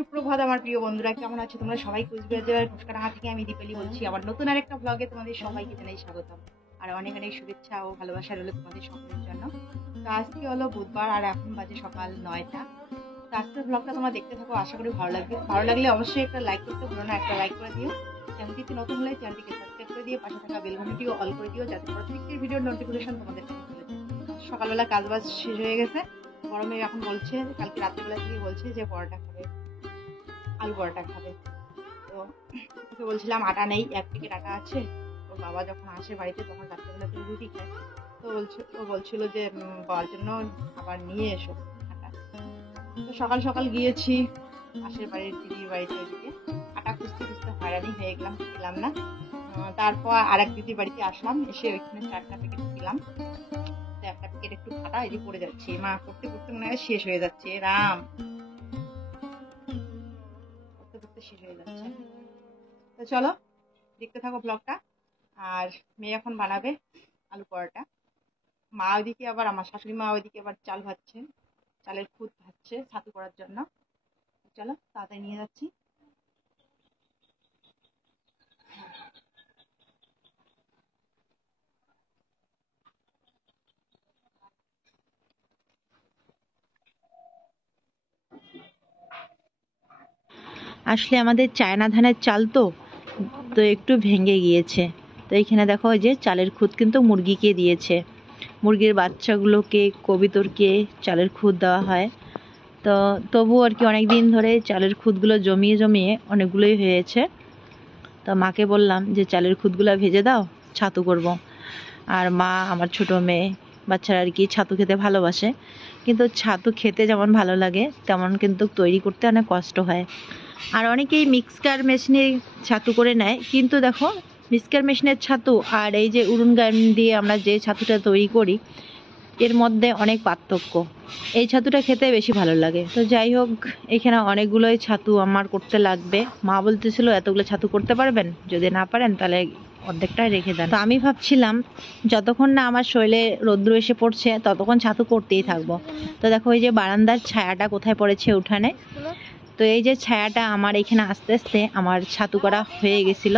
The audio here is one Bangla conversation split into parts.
সুপ্রভাত আমার প্রিয় বন্ধুরা, কেমন আছো তোমরা সবাই? কুচবিহার ঘোষকাডাঙ্গা থেকে আমি দীপালি বলছি। আমার নতুন আরেকটা ব্লগে তোমাদের সবাইকে জানাই স্বাগতম, আর অনেক অনেক শুভেচ্ছা ও ভালোবাসা রইল তোমাদের সকলের জন্য। তো আজকে হলো বুধবার আর এখন বাজে সকাল 9টা। তো আজকের ব্লগটা তোমরা দেখতে থাকো, আশা করি ভালো লাগবে। ভালো লাগলে অবশ্যই একটা লাইক করতে ভুলো না, একটা লাইক করে দিও। চ্যানেলটিতে নতুন হলে চ্যানেলটিকে সাবস্ক্রাইব করে দিয়ে পাশে থাকা বেল ঘন্টিও অল করে দিও, যাতে প্রত্যেকটি ভিডিওর নোটিফিকেশন তোমাদের কাছে চলে যায়। সকালবেলা কাজবাজ শেষ হয়ে গেছে, গরমে এখন বলছে, কালকে রাত্রেবেলা থেকে বলছে যে পরোটা খাবে, আলু পরোটা খাবে। তো ওকে বলছিলাম আটা নেই, 1 প্যাকেট আটা আছে। ওর বাবা যখন আসে বাড়িতে তখন রাত্রেবেলা তো রুটি খায়। তো ও বলছিল যে বাবার জন্য আবার নিয়ে এসো আটা। তো সকাল সকাল গিয়েছি পাশের বাড়ির দিদির বাড়িতে, ওইদিকে আটা খুঁজতে খুঁজতে হয়রানি হয়ে গেলাম, পেলাম না। তারপর আরেক দিদির বাড়িতে আসলাম, এসে ওইখানে 4টা প্যাকেট দিলাম। তো একটা প্যাকেট একটু ফাটা, এই যে পড়ে যাচ্ছে, মা করতে করতে মনে হয় শেষ হয়ে যাচ্ছে, রাম করতে করতে শেষ হয়ে যাচ্ছে। তো চলো দেখতে থাকো ব্লগটা। আর মেয়ে এখন বানাবে আলু পরোটা। মা ওইদিকে আবার, আমার শাশুড়ি মা ওইদিকে আবার চাল ভাজছে, চালের খুদ ভাজছে ছাতু করার জন্য। চলো তাড়াতাড়ি নিয়ে যাচ্ছি। আসলে আমাদের চায়না ধানের চাল তো তো একটু ভেঙে গিয়েছে। তো এইখানে দেখো ওই যে চালের খুদ কিন্তু মুরগিকে দিয়েছে, মুরগির বাচ্চাগুলোকে কবিতরকে চালের খুদ দেওয়া হয়। তো তবু আর কি অনেক দিন ধরে চালের খুদগুলো জমিয়ে জমিয়ে অনেকগুলোই হয়েছে। তো মাকে বললাম যে চালের খুদগুলো ভেজে দাও, ছাতু করব। আর মা, আমার ছোট মেয়ে, বাচ্চারা আর কি ছাতু খেতে ভালোবাসে, কিন্তু ছাতু খেতে যেমন ভালো লাগে তেমন কিন্তু তৈরি করতে অনেক কষ্ট হয়। আর অনেকেই মিক্সকার মেশিনে ছাতু করে নেয়, কিন্তু দেখো মিক্সকার মেশিনের ছাতু আর এই যে উড়ন গান দিয়ে আমরা যে ছাতুটা তৈরি করি এর মধ্যে অনেক পার্থক্য। এই ছাতুটা খেতে বেশি ভালো লাগে। তো যাই হোক, এখানে অনেকগুলোই ছাতু আমার করতে লাগবে। মা বলতেছিল এতগুলো ছাতু করতে পারবেন, যদি না পারেন তাহলে অর্ধেকটাই রেখে দেন। তো আমি ভাবছিলাম যতক্ষণ না আমার শরীরে রৌদ্র এসে পড়ছে ততক্ষণ ছাতু করতেই থাকবো। তো দেখো এই যে বারান্দার ছায়াটা কোথায় পড়েছে উঠানে, তো এই যে ছায়াটা আমার এখানে আস্তে আস্তে আমার ছাতু করা হয়ে গেছিল।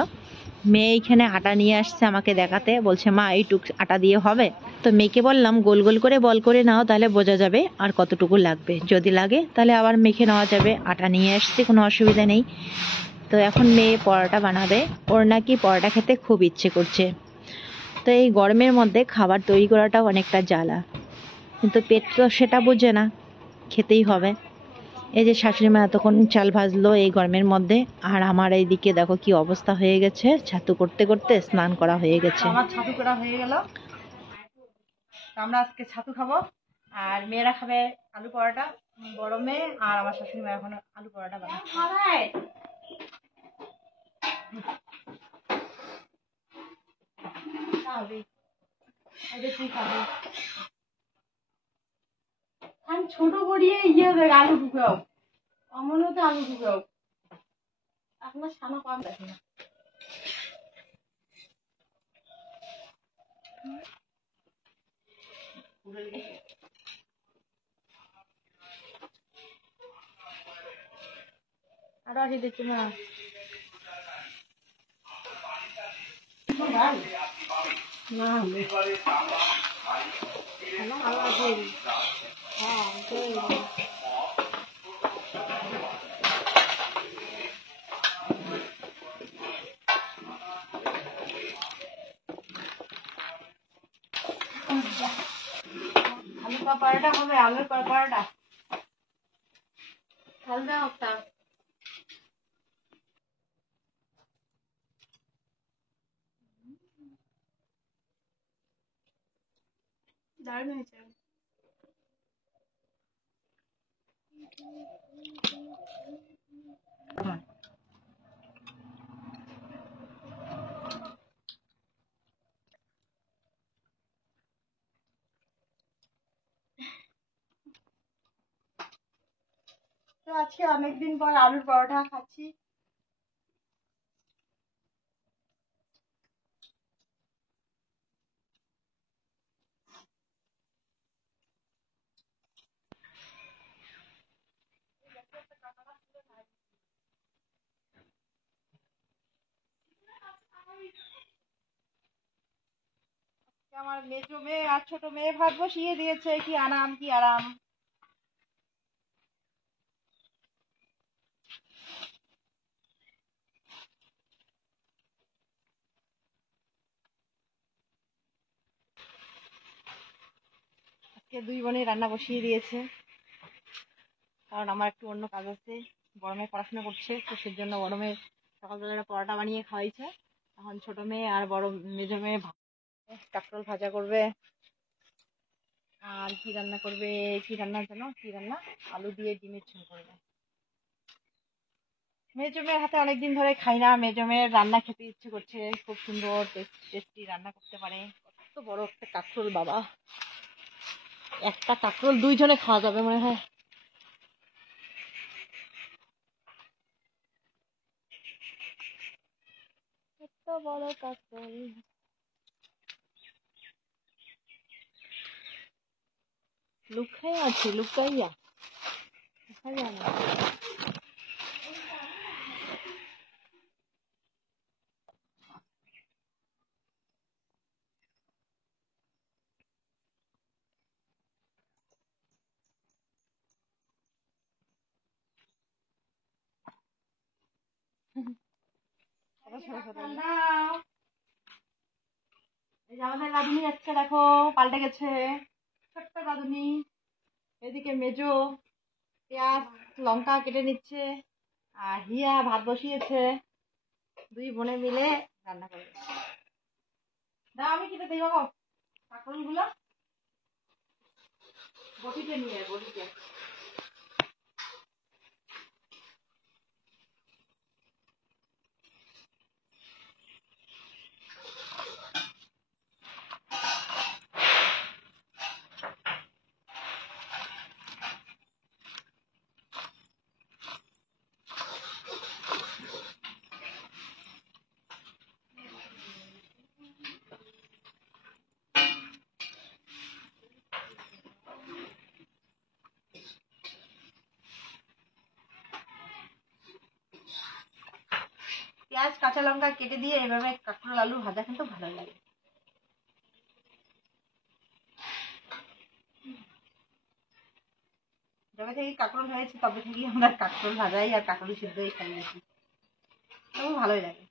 মেয়ে এইখানে আটা নিয়ে আসছে আমাকে দেখাতে, বলছে মা এইটুক আটা দিয়ে হবে? তো মেয়েকে বললাম গোল গোল করে বল করে নাও, তাহলে বোঝা যাবে আর কতটুকু লাগবে, যদি লাগে তাহলে আবার মেখে নেওয়া যাবে। আটা নিয়ে আসছে, কোনো অসুবিধা নেই। তো এখন মেয়ে পরোটা বানাবে, ওর নাকি পরোটা খেতে খুব ইচ্ছে করছে। তো এই গরমের মধ্যে খাবার তৈরি করাটাও অনেকটা জ্বালা, কিন্তু পেট তো সেটা বোঝে না, খেতেই হবে। এই যে শাশুড়ি মা এতক্ষণ চাল ভাজলো এই গরমের মধ্যে, আর আমার এইদিকে দেখো কি অবস্থা হয়ে গেছে, ছাতু করতে করতে স্নান করা হয়ে গেছে। আমার ছাতু করা হয়ে গেল, আমরা আজকে ছাতু খাবো। আর মেয়েরা খাবে আলু পরোটা, বড় মেয়ে, আর আমার শাশুড়ি মা এখন আলু পরোটা বানাচ্ছে। আমি ছোট করিয়ে আলু ঢুকাও, অমনও তো আলু ঢুকাও, আপনার সামনে কম দেখে না। আরো আসি দেখছি না, আলু পরোটা হবে, আলুর পরোটা হালকা একটা দারুণ হয়েছে। তো আজকে অনেকদিন পর আলুর পরোটা খাচ্ছি। আমার মেজো মেয়ে আর ছোট মেয়ে ভাত বসিয়ে দিয়েছে। কি আরাম, কি আরাম। আজকে দুই বোনে রান্না বসিয়ে দিয়েছে, কারণ আমার একটু অন্য কাজ আছে। বড় মেয়ে পড়াশোনা করছে, তো সেজন্য বড় মেয়ে সকালবেলা পরোটা বানিয়ে খাওয়াইছে। এখন ছোট মেয়ে আর বড় মেজো মেয়ে কাঁকরোল ভাজা করবে। আর কি রান্না করবে, কি রান্না জানো, কি রান্না, আলু দিয়ে ডিমের ঝোল করবে। মেজো মেয়ের হাতে অনেকদিন ধরে খাই না, মেজো মেয়ের রান্না খেতে ইচ্ছে করছে। খুব সুন্দর টেস্টি রান্না করতে পারে। কত বড় একটা কাঁকরোল বাবা, একটা কাঁকরোল দুইজনে খাওয়া যাবে মনে হয়। এত বড় কাঁকরোল। লুকাই আছে, লুকাইয়া দেখা যায় না। এই যে আমাদের রাঁধুনি আজকে দেখো পাল্টে গেছে, ছোট্ট রাঁধুনি। এদিকে মেজো পেঁয়াজ লঙ্কা কেটে নিচ্ছে, আর হিয়া ভাত বসিয়েছে। দুই বোনে মিলে রান্না করবে। দাও আমি কেটে দিই বাবা কাঁকরোল গুলো, বটিতে নিয়ে বটিতে। পেঁয়াজ কাঁচা লঙ্কা কেটে দিয়ে এভাবে কাঁকরোল আলু ভাজা কিন্তু ভালো লাগে। যবে থেকে কাঁকরোল হয়েছে তবে থেকেই আমরা কাঁকরোল ভাজাই আর কাঁকরোল সিদ্ধই খাই বেশি, তবু ভালোই লাগে।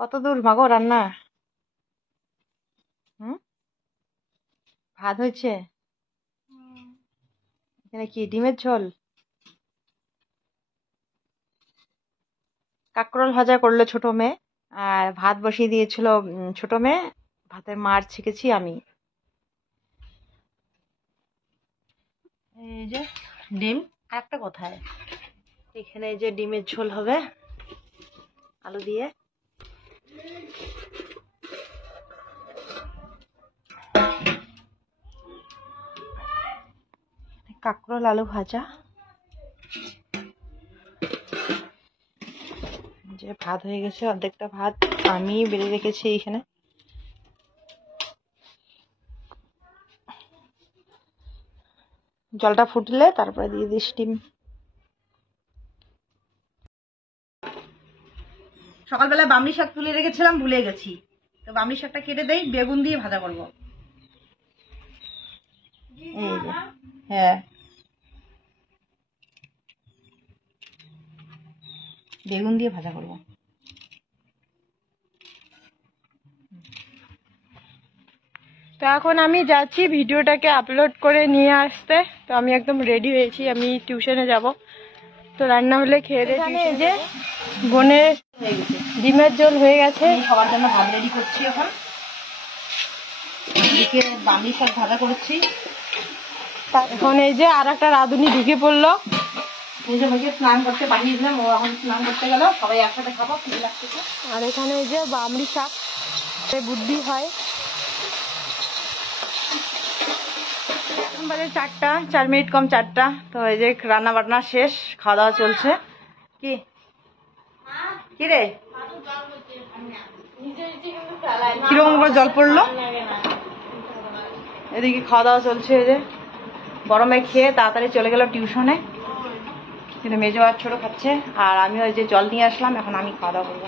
কত দূর মাগো রান্না? হুম, ভাত হয়েছে। এখানে কি ডিমের ঝোল, কাঁকরোল ভাজা করলো ছোট মেয়ে, আর ভাত বসিয়ে দিয়েছিল ছোট মেয়ে। ভাতের মার ছেঁকেছি আমি। এই যে ডিম, আর একটা কোথায়, এখানে এই যে ডিমের ঝোল হবে আলু দিয়ে। কাঁকরোল আলু ভাজা, যে ভাত হয়ে গেছে, অর্ধেকটা ভাত আমি বেড়ে রেখেছি এখানে। জলটা ফুটলে তারপরে দিয়ে দিই ডিম। সকালবেলা বামনি শাক তুলে রেখেছিলাম, ভুলে গেছি, তো বামনি শাকটা কেটে দেই, বেগুন দিয়ে ভাজা করবো। এই যে হ্যাঁ, বেগুন দিয়ে ভাজা করবো। তো এখন আমি যাচ্ছি ভিডিওটাকে আপলোড করে নিয়ে আসতে। তো আমি একদম রেডি হয়েছি, আমি টিউশনে যাব। তো রান্না হলে খেয়ে দিয়ে এই যে বোনের হয়ে গেছে, ডিমের ঝোল হয়ে গেছে। আমি সবার জন্য ভাত রেডি করছি। এখন এদিকে বামনি শাক ভাজা করেছি। এখন এই যে আর একটা রাঁধুনি ঢুকে পড়লো। নিজে মেয়েকে স্নান করতে পাঠিয়ে দিলাম, ও এখন স্নান করতে গেল। সবাই একসাথে খাবো, খিদে লাগতেছে। আর এখানে এই যে বামড়ি শাক, বুদ্ধি হয়। বাজে 4টা, 4 মিনিট কম 4টা। তো এই যে রান্না বান্না শেষ, খাওয়া দাওয়া চলছে। কি কি রে, কিরকম করে জল পড়লো। এদিকে খাওয়া দাওয়া চলছে। এই যে বড় মেয়ে খেয়ে তাড়াতাড়ি চলে গেল টিউশনে। কিন্তু মেজো আর ছোট খাচ্ছে, আর আমি ওই যে জল নিয়ে আসলাম, এখন আমি খাওয়া দাওয়া করবো।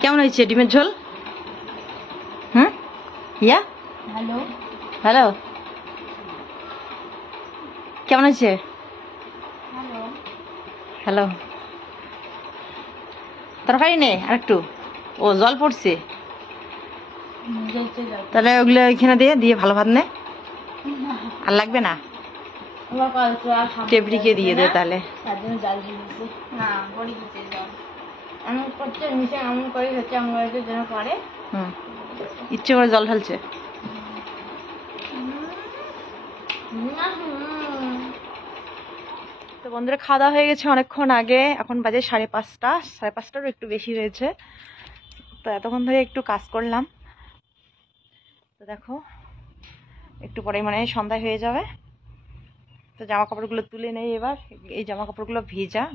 কেমন হয়েছে ডিমের ঝোল? হুম, ইয়া হ্যালো, হ্যালো, কেমন হয়েছে? হ্যালো। হ্যালো, তরকারি নেই আর একটু? ও জল পড়ছে, তাহলে ওগুলো ওইখানে দিয়ে দিয়ে ভালো ভাত নে, আর লাগবে না, টেবরিকে দিয়ে দে তাহলে। তার জন্য জাল দিয়ে দিচ্ছি। না, বড়ি দিতে যাও। এমন করছে নিচে, এমন করে হচ্ছে এমন করে যেন করে। হুম, ইচ্ছে করে জল ঢালছে। তো বন্ধুরা, খাওয়া দাওয়া হয়ে গেছে অনেকক্ষণ আগে, এখন বাজে 5:30, 5:30টারও একটু বেশি হয়েছে। তো এতক্ষণ ধরে একটু কাজ করলাম। তো দেখো একটু পরে মানে সন্ধ্যা হয়ে যাবে। তো জামা কাপড়গুলো তুলে নেই এবার। এই জামা কাপড়গুলো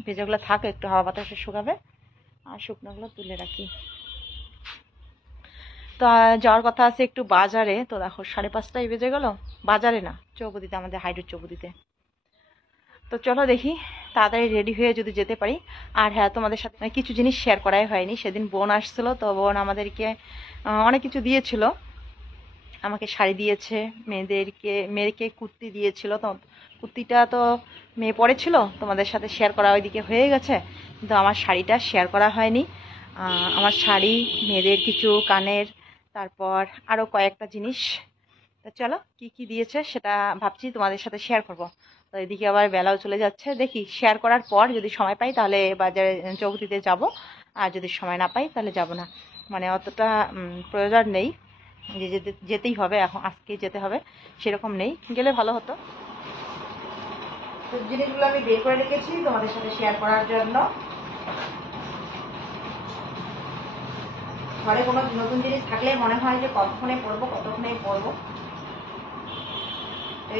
ভেজাগুলো থাক, একটু হাওয়া বাতাসে শুকাবে, আর শুকনোগুলো তুলে রাখি। তো যাওয়ার কথা আছে একটু বাজারে। তো দেখো 5:30টাই বেজে গেল, বাজারে না, চৌপতিতে, আমাদের হাইড্রোর চৌপতিতে। তো চলো দেখি তাড়াতাড়ি রেডি হয়ে যদি যেতে পারি। আর হ্যাঁ, তোমাদের সাথে কিছু জিনিস শেয়ার করাই হয়নি। সেদিন বোন আসছিল, তো বোন আমাদেরকে অনেক কিছু দিয়েছিল। আমাকে শাড়ি দিয়েছে, মেয়েকে কুর্তি দিয়েছিল। তো কুর্তিটা তো মেয়ে পরেছিল, তোমাদের সাথে শেয়ার করা ওইদিকে হয়ে গেছে, কিন্তু আমার শাড়িটা শেয়ার করা হয়নি। আমার শাড়ি, মেয়েদের কিছু কানের, তারপর আরও কয়েকটা জিনিস। তো চলো কি কি দিয়েছে সেটা ভাবছি তোমাদের সাথে শেয়ার করব। তো এদিকে আবার বেলাও চলে যাচ্ছে, দেখি শেয়ার করার পর যদি সময় পাই তাহলে বাজারে চৌপতিতে যাব, আর যদি সময় না পাই তাহলে যাব না। মানে অতটা প্রয়োজন নেই যে যেতেই হবে, এখন আজকেই যেতে হবে সেরকম নেই, গেলে ভালো হতো। তো জিনিসগুলো আমি বের করে রেখেছি তোমাদের সাথে শেয়ার করার জন্য। ঘরে কোনো নতুন জিনিস থাকলে মনে হয় যে কতক্ষণে পরবো।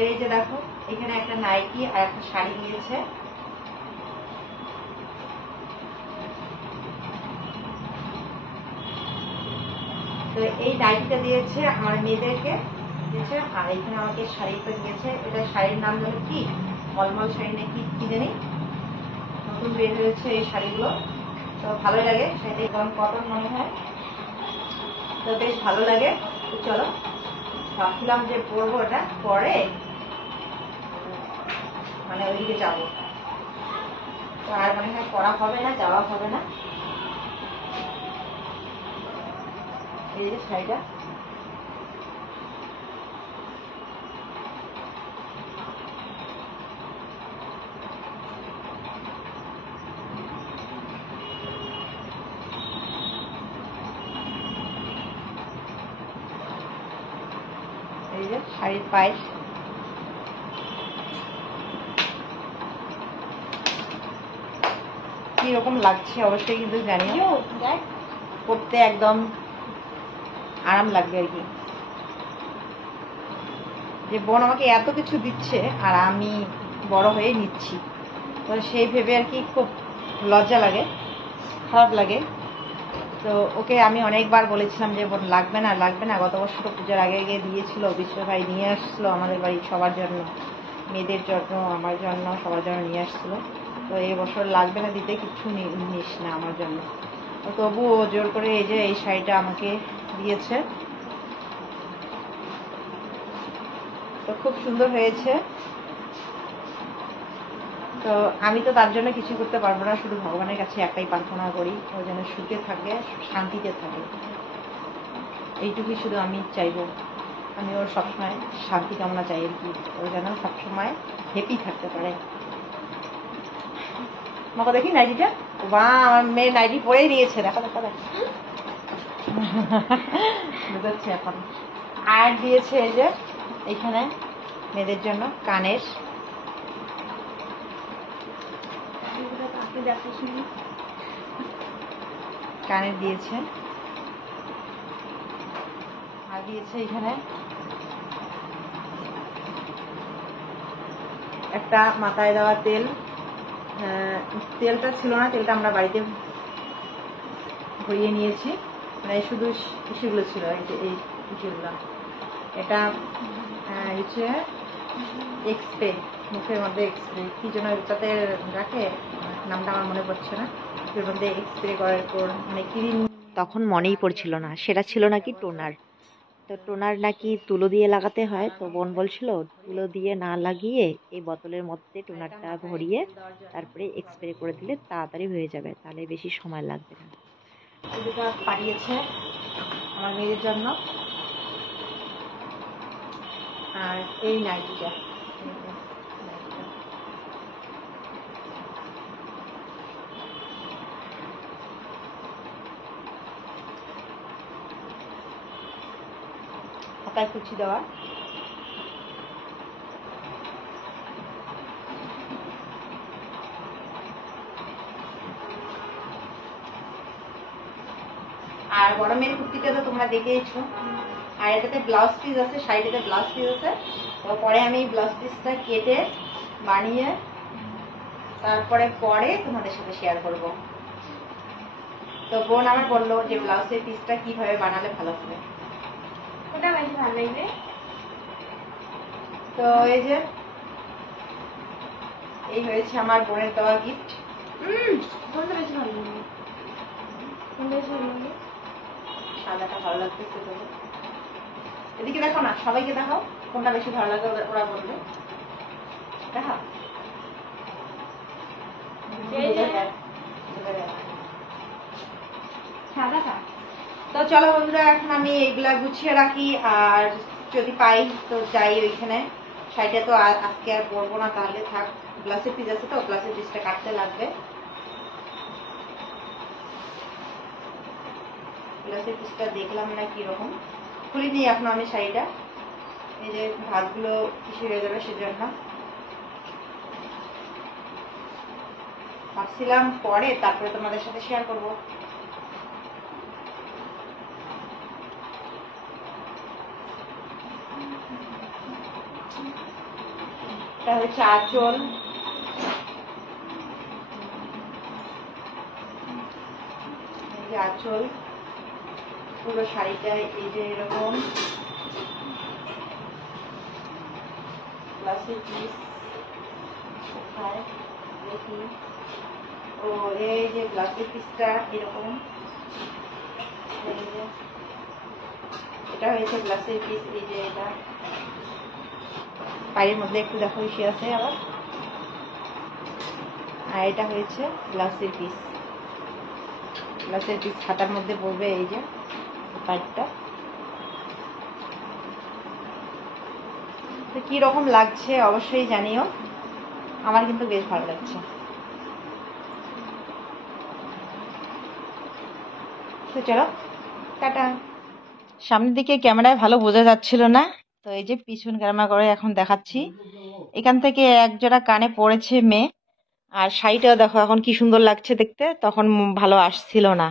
এই যে দেখো, এখানে একটা নাইটি আর একটা শাড়ি দিয়েছে। তো এই নাইটিটা দিয়েছে আমার মেয়েদেরকে দিয়েছে, আর এখানে আমাকে শাড়িটা দিয়েছে। এটা শাড়ির নাম হলো কি, মলমল শাড়ি নাকি কি জানি, নতুন বের হয়েছে এই শাড়িগুলো। তো ভালো লাগে, শাড়িটা একদম কটন মনে হয়, তো বেশ ভালো লাগে। তো চলো, ভাবছিলাম যে পরবো এটা, পরে মানে ওইদিকে যাবো। তো আর মনে হয় পড়া হবে না, যাওয়া হবে না। এই যে শাড়িটা, এই যে শাড়ির পায়েস। কিরকম লাগছে অবশ্যই কিন্তু জানিও, পরতে একদম আরাম লাগবে আর কি। যে বোন আমাকে এত কিছু দিচ্ছে আর আমি বড় হয়ে নিচ্ছি, তো সেই ভেবে আর কি খুব লজ্জা লাগে, খারাপ লাগে। তো ওকে আমি অনেকবার বলেছিলাম যে বোন লাগবে না, গত বছর তো পূজার আগে আগে দিয়েছিল, বিশ্ব ভাই নিয়ে আসছিলো আমাদের বাড়ি সবার জন্য, মেয়েদের জন্য, আমার জন্য, সবার জন্য নিয়ে আসছিলো। তো এই বছর লাগবে না দিতে, কিচ্ছু নিস না আমার জন্য। তো তবুও জোর করে এই যে এই শাড়িটা আমাকে দিয়েছে। তো খুব সুন্দর হয়েছে। তো আমি তো তার জন্য কিছু করতে পারবো না, শুধু ভগবানের কাছে একটাই প্রার্থনা করি, ও যেন সুখে থাকে, শান্তিতে থাকে, এইটুকুই শুধু আমি চাইবো। আমি ওর সবসময় শান্তি কামনা চাই আর কি, ও যেন সবসময় হ্যাপি থাকতে পারে। আমাকে দেখি নাইটিটা, বা আমার মেয়ে নাইটি পরেই দিয়েছে, দেখা বুঝাচ্ছে এখন। আর দিয়েছে এই যে এইখানে মেয়েদের জন্য কানের, কানের দিয়েছে। আর দিয়েছে এখানে একটা মাথায় দেওয়া তেল। তেলটা ছিল না, তেলটা আমরা বাড়িতে ভরিয়ে নিয়েছি, মানে শুধু ইসেগুলো ছিল, এই যে এই ইসেগুলো। এটা হচ্ছে এক্সপ্রে, মুখের মধ্যে এক্সপ্রে কি যেন এটাতে রাখে, নামটা আমার মনে পড়ছে না। এর মধ্যে এক্সপ্রে করার পর মানে ক্রিম, তখন মনেই পড়ছিল না, সেটা ছিল নাকি টোনার। তো টোনার নাকি তুলো দিয়ে লাগাতে হয়, তো বোন বলছিল তুলো দিয়ে না লাগিয়ে এই বোতলের মধ্যে টোনারটা ভরিয়ে তারপরে এক্সপ্রে করে দিলে তাড়াতাড়ি হয়ে যাবে, তাহলে বেশি সময় লাগবে না। যেটা পাঠিয়েছে আমার মেয়ের জন্য। আর এই নাইটিটা, হাতায় কুচি দেওয়া। আর গরমের কুর্তিটা তো তোমরা দেখেইছো। আর এটাতে ব্লাউজ পিস আছে, সাইডেতে ব্লাউজ পিস আছে। তো পরে আমি ব্লাউজ পিসটা কেটে বানিয়ে তারপরে তোমাদের সাথে শেয়ার করব। তো বোন আমার বললো যে ব্লাউজের পিসটা কিভাবে বানালে ভালো হবে। ওটা বেশি ভালো লাগবে। তো এই যে এই হয়েছে আমার বোনের দেওয়া গিফট। কোনটা বেশি ভালো লাগে? কোনটা বেশি ভালো লাগে? সাদাটা ভালো লাগতেছে তো। এদিকে দেখো না, সবাইকে দেখাও কোনটা বেশি ভালো লাগে, ওরা বলবে। দেখাও। তো চলো বন্ধুরা, এখন আমি এগুলা গুছিয়ে রাখি, আর যদি পাই তো যাই ওইখানে। শাড়িটা তো আজকে আর পরবো না, তাহলে থাক। গ্লাসের পিস আছে তো, গ্লাসের পিসটা কাটতে লাগবে। গ্লাসের পিসটা দেখলাম না কিরকম, খুলিনি এখন আমি শাড়িটা। এই যে ভাতগুলো কিসে হয়ে যাবে সেজন্য ভাবছিলাম পরে তারপরে তোমাদের সাথে শেয়ার করবো। এটা হচ্ছে আঁচল, এই যে আঁচল পুরো শাড়িটায় এই যে এরকম গ্লাসের পিস কোথায় দেখি। ও এই যে গ্লাসের পিসটা এরকম, এটা হয়েছে গ্লাসের পিস। এই যে এটা পায়ের মধ্যে একটু দেখো ইসে আছে আবার। আর এটা হয়েছে গ্লাসের পিস। গ্লাসের পিস খাতার মধ্যে পড়বে। এই যে পাইপটা তো কি রকম লাগছে অবশ্যই জানিও। আমার কিন্তু বেশ ভালো লাগছে। তো চলো টাটা। সামনের দিকে ক্যামেরায় ভালো বোঝা যাচ্ছিল না, তো এই যে পিছন ক্যামেরা করে এখন দেখাচ্ছি। এখান থেকে এক জোড়া কানে পড়েছে মেয়ে। আর শাড়িটাও দেখো এখন কি সুন্দর লাগছে দেখতে, তখন ভালো আসছিল না।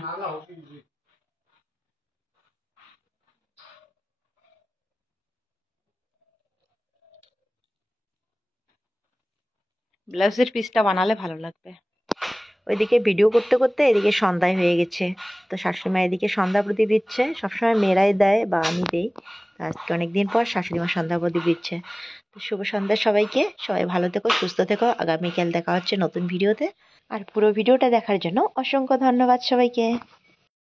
ব্লাউজের পিসটা বানালে ভালো লাগবে। ওইদিকে ভিডিও করতে করতে এদিকে সন্ধ্যায় হয়ে গেছে। তো শাশুড়ি মা এদিকে সন্ধ্যা প্রদীপ দিচ্ছে, সবসময় মেয়েরাই দেয় বা আমি দেই। তো আজকে অনেকদিন পর শাশুড়ি মা সন্ধ্যা প্রদীপ দিচ্ছে। তো শুভ সন্ধ্যা সবাইকে, সবাই ভালো থেকো, সুস্থ থেকো। আগামীকাল দেখা হচ্ছে নতুন ভিডিওতে। আর পুরো ভিডিওটা দেখার জন্য অসংখ্য ধন্যবাদ সবাইকে।